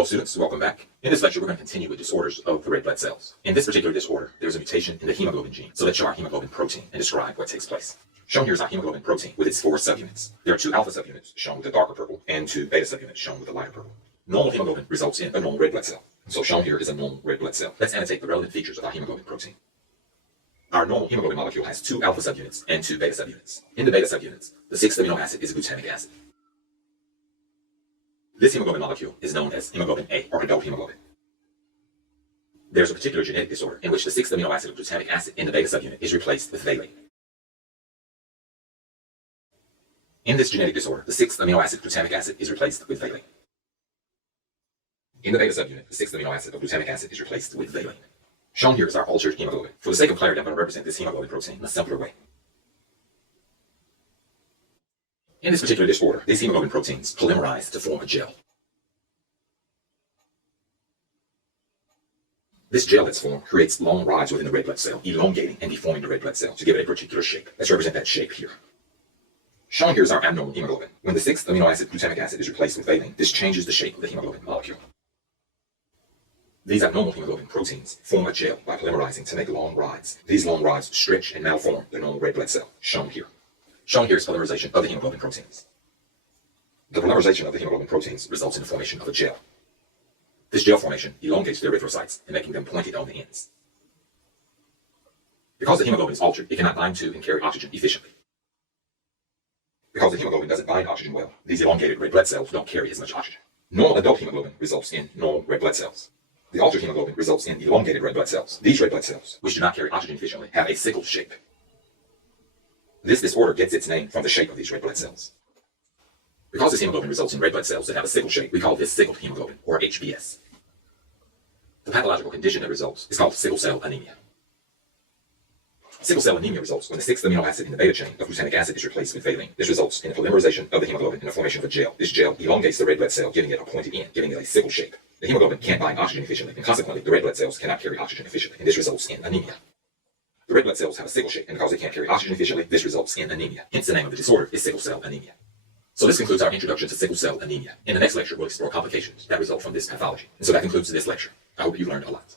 Hello students, welcome back. In this lecture, we're going to continue with disorders of the red blood cells. In this particular disorder, there's a mutation in the hemoglobin gene. So let's show our hemoglobin protein and describe what takes place. Shown here is our hemoglobin protein with its 4 subunits. There are 2 alpha subunits shown with a darker purple and 2 beta subunits shown with a lighter purple. Normal hemoglobin results in a normal red blood cell. So shown here is a normal red blood cell. Let's annotate the relevant features of our hemoglobin protein. Our normal hemoglobin molecule has 2 alpha subunits and 2 beta subunits. In the beta subunits, the 6th amino acid is a glutamic acid. This hemoglobin molecule is known as hemoglobin A, or adult hemoglobin. There's a particular genetic disorder in which the 6th amino acid of glutamic acid in the beta subunit is replaced with valine. In this genetic disorder, the 6th amino acid glutamic acid is replaced with valine. In the beta subunit, the 6th amino acid of glutamic acid is replaced with valine. Shown here is our altered hemoglobin. For the sake of clarity, I'm going to represent this hemoglobin protein in a simpler way. In this particular disorder, these hemoglobin proteins polymerize to form a gel. This gel that's formed creates long rods within the red blood cell, elongating and deforming the red blood cell to give it a particular shape. Let's represent that shape here. Shown here is our abnormal hemoglobin. When the 6th amino acid glutamic acid is replaced with valine, this changes the shape of the hemoglobin molecule. These abnormal hemoglobin proteins form a gel by polymerizing to make long rods. These long rods stretch and malform the normal red blood cell, shown here. Shown here is polymerization of the hemoglobin proteins. The polymerization of the hemoglobin proteins results in the formation of a gel. This gel formation elongates the erythrocytes and making them pointed on the ends. Because the hemoglobin is altered, it cannot bind to and carry oxygen efficiently. Because the hemoglobin doesn't bind oxygen well, these elongated red blood cells don't carry as much oxygen. Normal adult hemoglobin results in normal red blood cells. The altered hemoglobin results in elongated red blood cells. These red blood cells, which do not carry oxygen efficiently, have a sickle shape. This disorder gets its name from the shape of these red blood cells. Because this hemoglobin results in red blood cells that have a sickle shape, we call this sickled hemoglobin, or HbS. The pathological condition that results is called sickle cell anemia. Sickle cell anemia results when the 6th amino acid in the beta chain of glutamic acid is replaced with valine. This results in the polymerization of the hemoglobin and the formation of a gel. This gel elongates the red blood cell, giving it a pointed end, giving it a sickle shape. The hemoglobin can't bind oxygen efficiently, and consequently, the red blood cells cannot carry oxygen efficiently, and this results in anemia. The red blood cells have a sickle shape, and because they can't carry oxygen efficiently, this results in anemia. Hence, the name of the disorder is sickle cell anemia. So this concludes our introduction to sickle cell anemia. In the next lecture, we'll explore complications that result from this pathology. And so that concludes this lecture. I hope you've learned a lot.